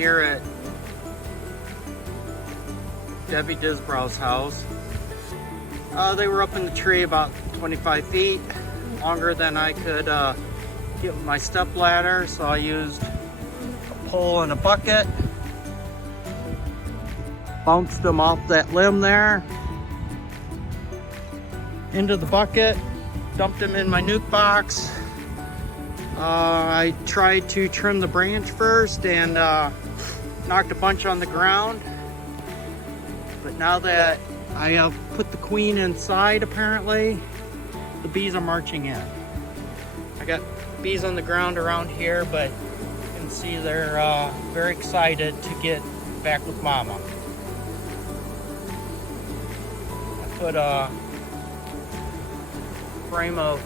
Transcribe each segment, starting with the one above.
here at Debbie Disbrow's house. They were up in the tree about 25 feet, longer than I could get with my step ladder, so I used a pole and a bucket. Bounced them off that limb there into the bucket, dumped them in my nuke box. I tried to trim the branch first and knocked a bunch on the ground. But now that I have put the queen inside, apparently, the bees are marching in. I got bees on the ground around here, but you can see they're very excited to get back with Mama. I put a frame of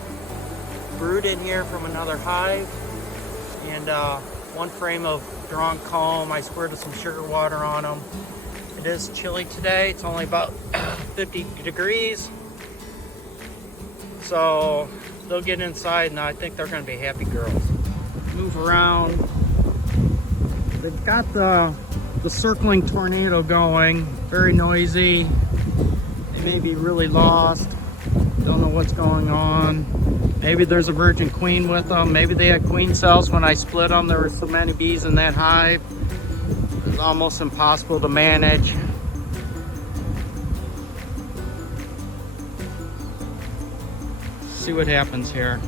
brood in here from another hive and one frame of drawn comb. I squirted some sugar water on them. It is chilly today. It's only about 50 degrees. So they'll get inside and I think they're going to be happy girls. Move around. They've got the circling tornado going. Very noisy. They may be really lost. Don't know what's going on. Maybe there's a virgin queen with them. Maybe they had queen cells when I split them. There were so many bees in that hive. It's almost impossible to manage. See what happens here.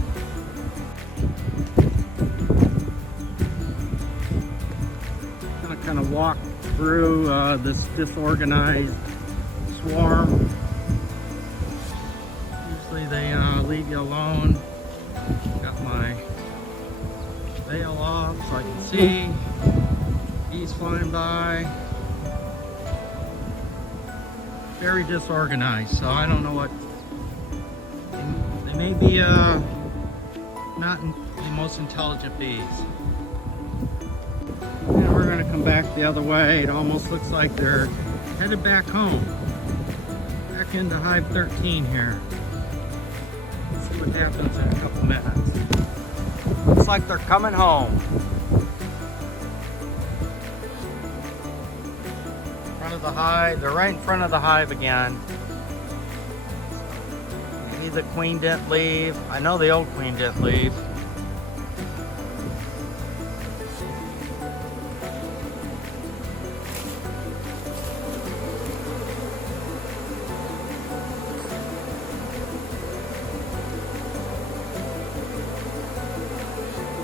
Gonna kind of walk through this disorganized swarm. Usually they leave you alone. Got my veil off so I can see. Bees flying by. Very disorganized, so I don't know what. They may be not the most intelligent bees. And we're going to come back the other way. It almost looks like they're headed back home. Back into hive 13 here. Let's see what happens in a couple minutes. Looks like they're coming home. Front of the hive. They're right in front of the hive again. Maybe the queen didn't leave. I know the old queen didn't leave.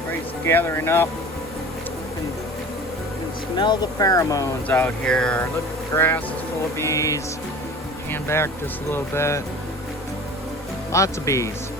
Everybody's gathering up. You can smell the pheromones out here. Look, the grass is full of bees. Hand back just a little bit. Lots of bees.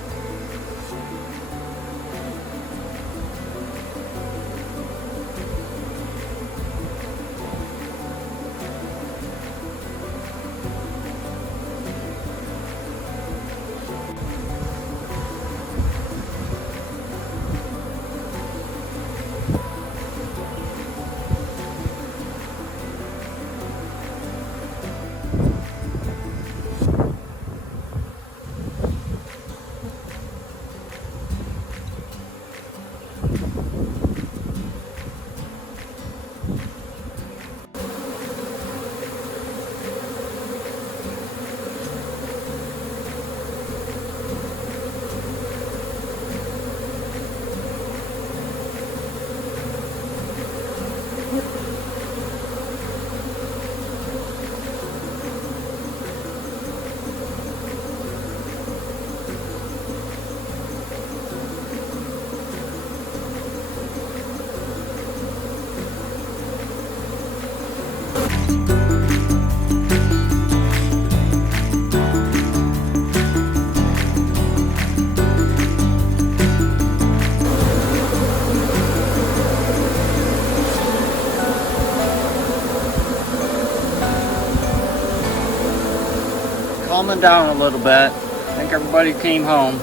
Calming down a little bit. I think everybody came home.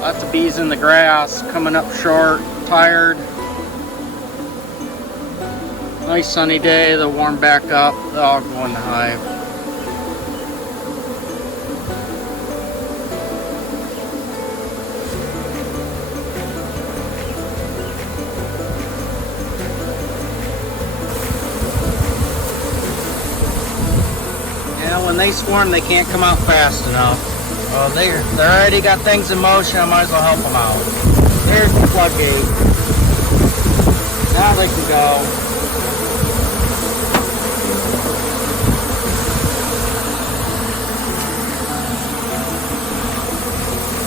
Lots of bees in the grass, coming up short, tired. Nice sunny day, they'll warm back up, they'll all go in the hive. when they swarm, they can't come out fast enough. Well, they already got things in motion. I might as well help them out. There's the floodgate. Now they can go.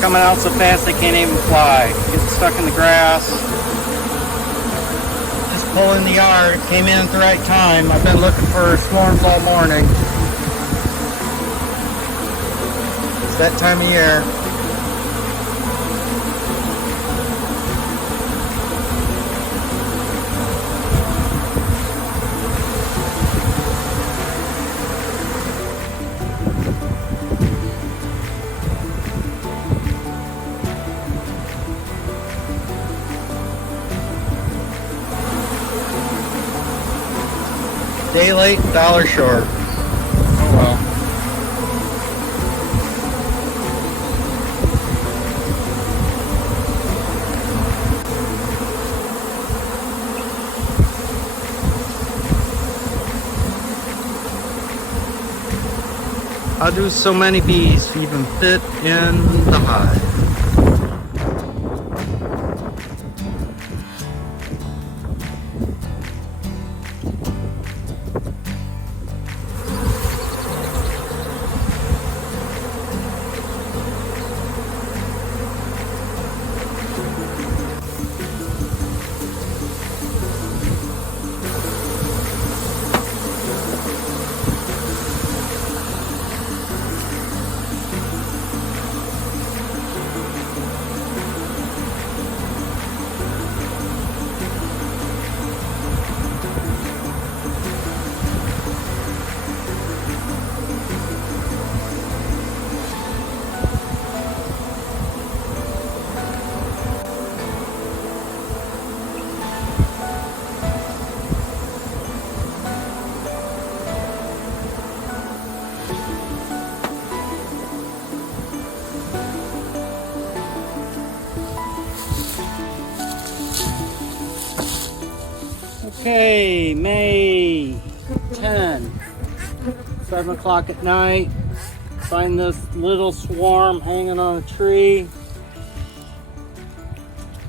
Coming out so fast they can't even fly. Getting stuck in the grass. Just pulling the yard. Came in at the right time. I've been looking for swarms all morning. It's that time of year. Day late, dollar short. Oh well. How do so many bees even fit in the hive? Okay, May 10, 7 o'clock at night. Find this little swarm hanging on a tree.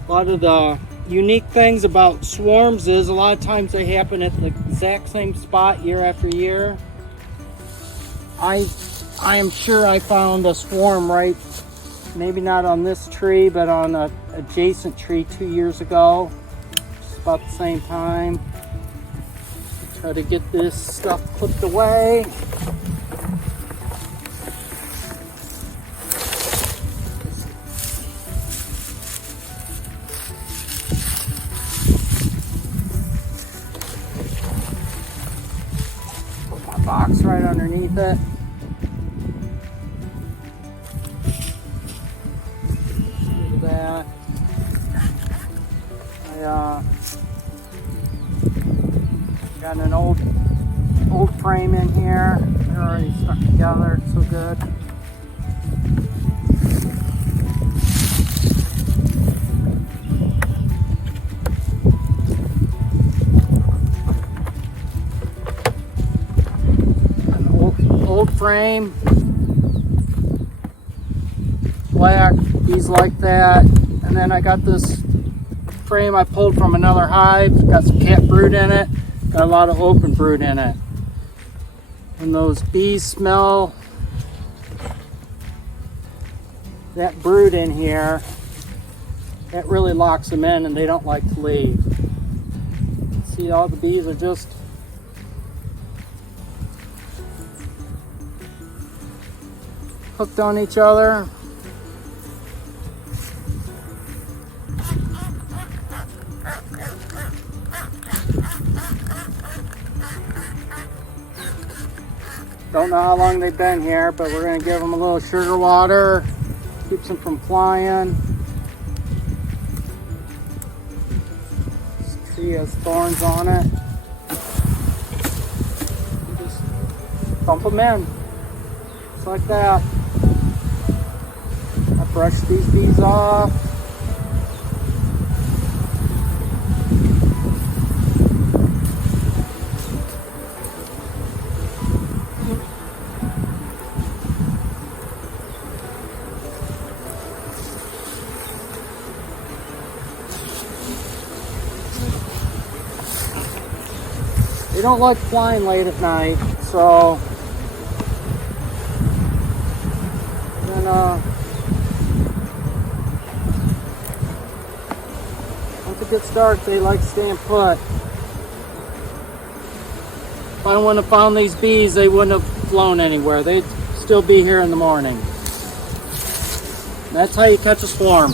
A lot of the unique things about swarms is a lot of times they happen at the exact same spot year after year. I am sure I found a swarm right, maybe not on this tree, but on an adjacent tree 2 years ago. About the same time. Try to get this stuff clipped away. Put my box right underneath it. Look at that. Got an old frame in here. They're already stuck together. It's so good. An old frame. Black. These like that. And then I got this frame I pulled from another hive. Got some cat brood in it. Got a lot of open brood in it. When those bees smell that brood in here, that really locks them in and they don't like to leave. See, all the bees are just hooked on each other. Don't know how long they've been here, but we're going to give them a little sugar water, keeps them from flying. This tree has thorns on it. You just dump them in, just like that. I brush these bees off. They don't like flying late at night, so then once it gets dark, they like staying put. If I wouldn't have found these bees, they wouldn't have flown anywhere. They'd still be here in the morning. That's how you catch a swarm.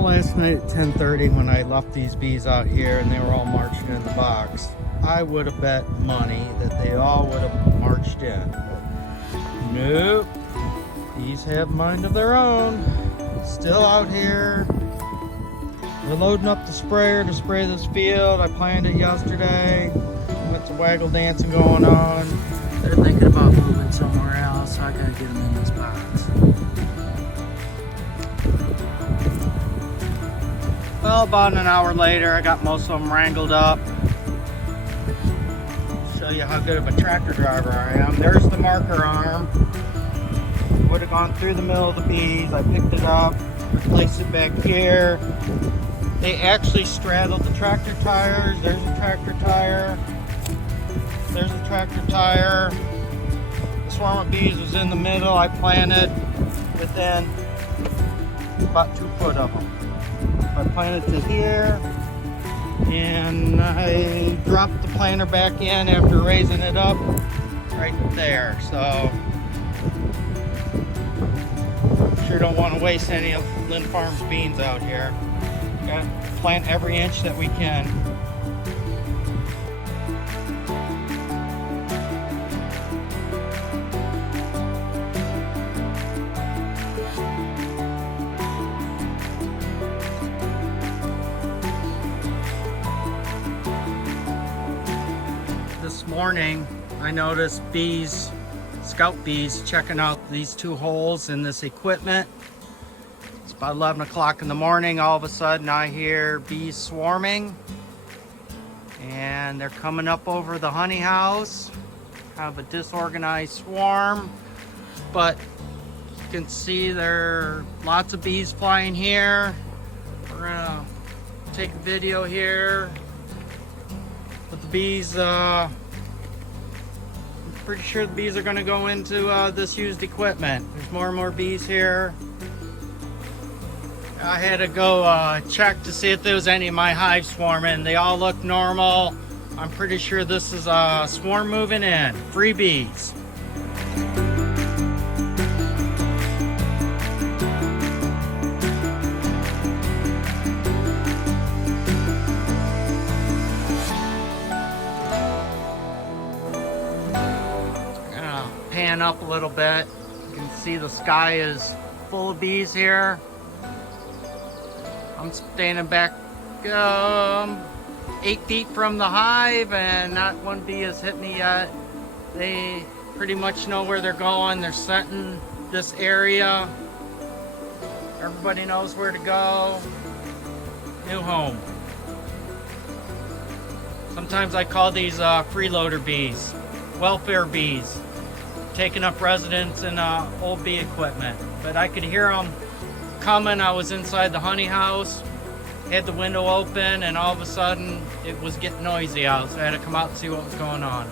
Last night at 10:30 when I left these bees out here and they were all marching in the box, I would have bet money that they all would have marched in. But nope, bees have mind of their own. Still out here. We're loading up the sprayer to spray this field. I planned it yesterday. With the waggle dancing going on. They're thinking about moving somewhere else, so I gotta get them in this box. Well, about an hour later, I got most of them wrangled up. Show you how good of a tractor driver I am. There's the marker arm. Would have gone through the middle of the bees. I picked it up, replaced it back here. They actually straddled the tractor tires. There's a tractor tire. There's a tractor tire. The swarm of bees was in the middle. I planted within about 2 foot of them. I planted to here, and I dropped the planter back in after raising it up right there. So sure don't want to waste any of Lynn Farms beans out here. Got to plant every inch that we can. This morning I noticed bees, scout bees, checking out these 2 holes in this equipment. It's about 11 o'clock in the morning. All of a sudden I hear bees swarming, and they're coming up over the honey house. Kind of a disorganized swarm, but you can see there are lots of bees flying here. We're gonna take a video here with the bees pretty sure the bees are going to go into this used equipment. There's more and more bees here. I had to go check to see if there was any of my hives swarming. They all look normal. I'm pretty sure this is a swarm moving in. Free bees. Pan up a little bit. You can see the sky is full of bees here. I'm standing back 8 feet from the hive and not one bee has hit me yet. They pretty much know where they're going. They're scenting this area. Everybody knows where to go. New home. Sometimes I call these freeloader bees, welfare bees, taking up residence in old bee equipment. But I could hear them coming. I was inside the honey house, had the window open, and all of a sudden it was getting noisy out, so I had to come out and see what was going on.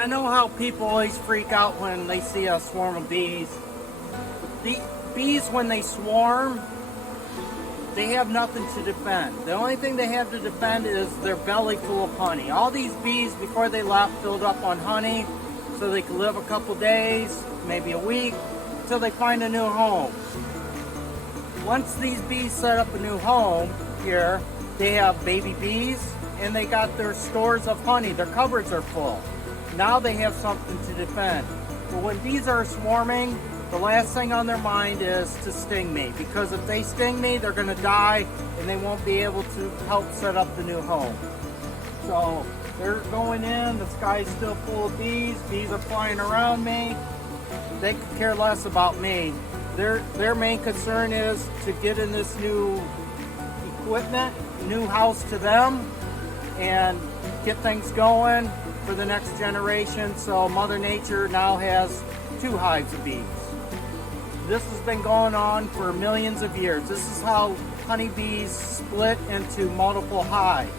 I know how people always freak out when they see a swarm of bees. The bees, when they swarm, they have nothing to defend. The only thing they have to defend is their belly full of honey. All these bees, before they left, filled up on honey so they could live a couple days, maybe a week, until they find a new home. Once these bees set up a new home here, they have baby bees and they got their stores of honey. Their cupboards are full. Now they have something to defend. But when bees are swarming, the last thing on their mind is to sting me, because if they sting me, they're going to die and they won't be able to help set up the new home. So they're going in, the sky's still full of bees, bees are flying around me. They could care less about me. Their main concern is to get in this new equipment, new house to them, and get things going for the next generation. So Mother Nature now has 2 hives of bees. This has been going on for millions of years. This is how honeybees split into multiple hives.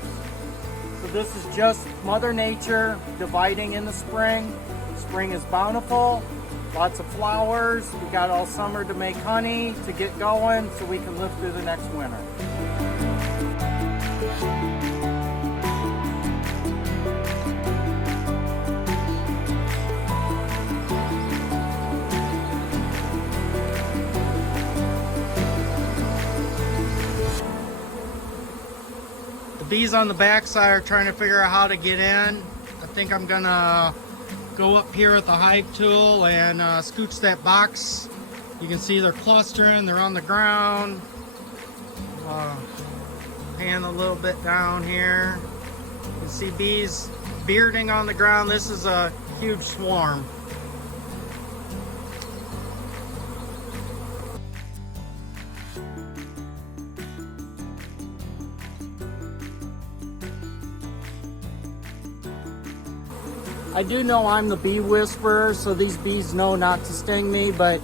So this is just Mother Nature dividing in the spring. Spring is bountiful, lots of flowers. We got all summer to make honey, to get going, so we can live through the next winter. Bees on the backside are trying to figure out how to get in. I think I'm gonna go up here with the hive tool and scooch that box You can see they're clustering, they're on the ground. Pan a little bit down here. You can see bees bearding on the ground. This is a huge swarm. I do know I'm the bee whisperer, so these bees know not to sting me, but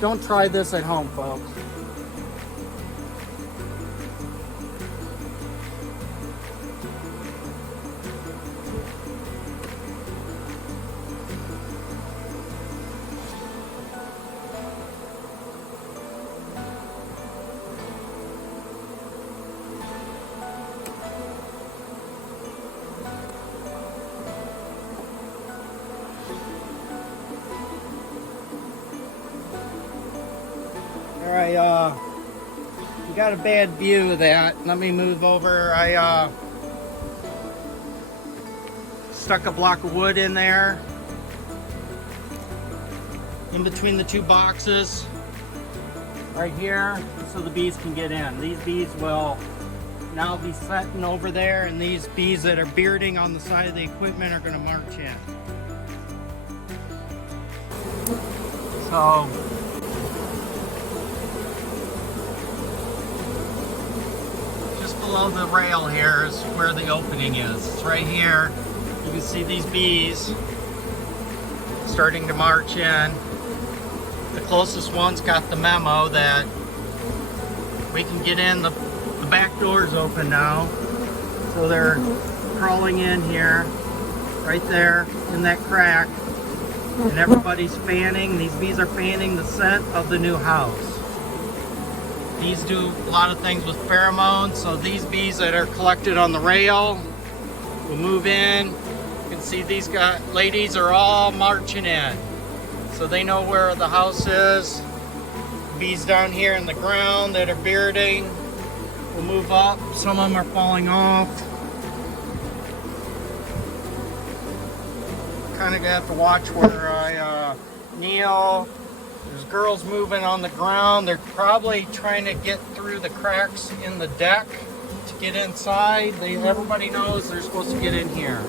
don't try this at home, folks. Alright, you got a bad view of that. Let me move over. I stuck a block of wood in there, in between the two boxes, right here, so the bees can get in. These bees will now be sitting over there, and these bees that are bearding on the side of the equipment are going to march in. So, below the rail here is where the opening is. It's right here. You can see these bees starting to march in. The closest one's got the memo that we can get in. The back door's open now. So they're crawling in here, right there in that crack. And everybody's fanning. These bees are fanning the scent of the new house. Bees do a lot of things with pheromones, so these bees that are collected on the rail will move in. You can see these ladies are all marching in. So they know where the house is. Bees down here in the ground that are bearding will move up. Some of them are falling off. Kind of have to watch where I kneel. There's girls moving on the ground. They're probably trying to get through the cracks in the deck to get inside. Everybody knows they're supposed to get in here.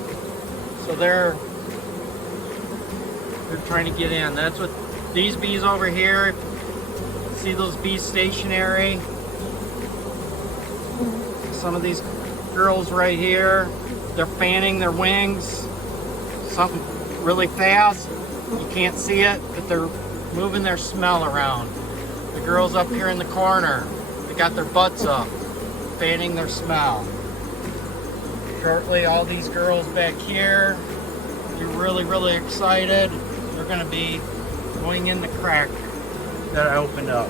So they're trying to get in. That's what these bees over here, see those bees stationary? Some of these girls right here, they're fanning their wings. Something really fast. You can't see it, but they're moving their smell around. The girls up here in the corner, they got their butts up, fanning their smell. Shortly, all these girls back here, they're really, really excited. They're gonna be going in the crack that I opened up.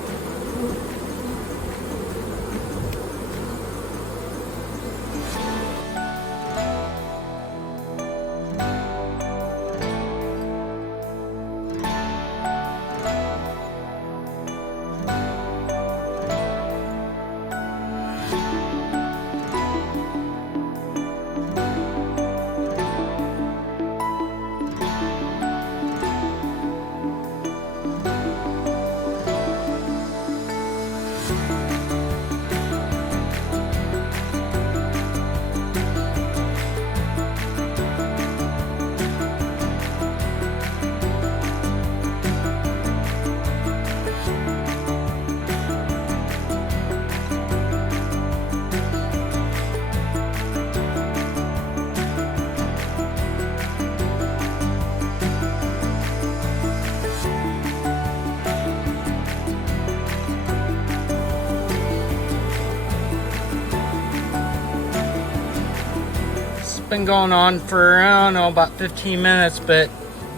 Been going on for, I don't know, about 15 minutes, but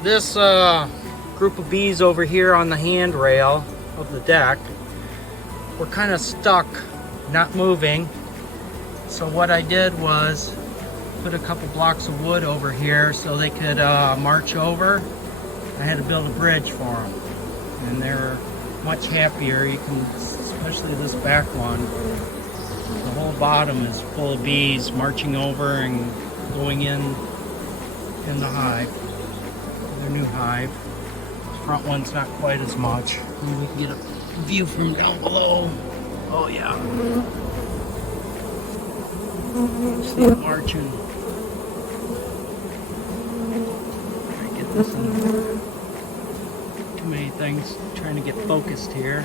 this group of bees over here on the handrail of the deck were kind of stuck, not moving. So what I did was put a couple blocks of wood over here so they could march over. I had to build a bridge for them, and they're much happier. You can, especially this back one, the whole bottom is full of bees marching over and going in the hive, their new hive. front one's not quite as much. And we can get a view from down below. Oh yeah. See it marching. Try to get this in. Too many things trying to get focused here.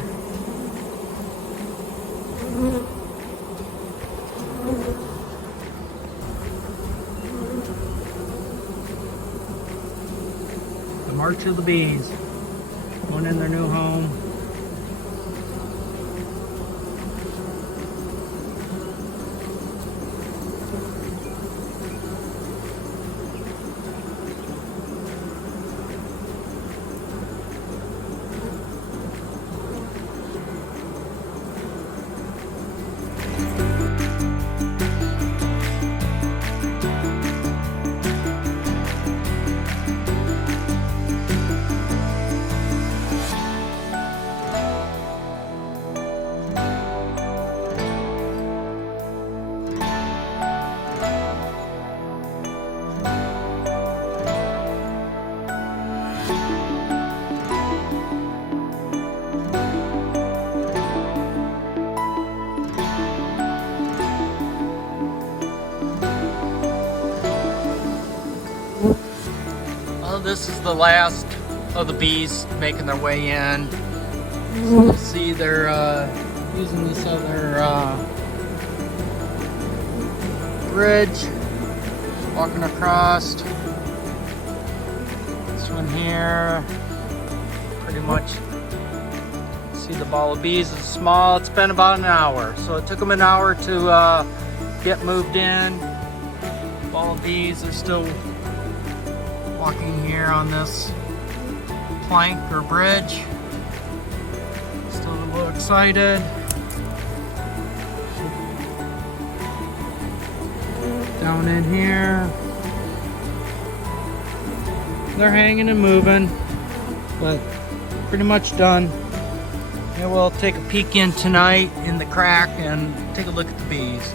The March of the Bees, going in their new home. Well, this is the last of the bees making their way in. So you'll see they're using this other bridge, walking across. This one here, pretty much see the ball of bees is small. It's been about an hour, so it took them an hour to get moved in. Ball of bees are still walking here on this plank or bridge. Still a little excited. Down in here. They're hanging and moving, but pretty much done. Yeah, we'll take a peek in tonight in the crack and take a look at the bees.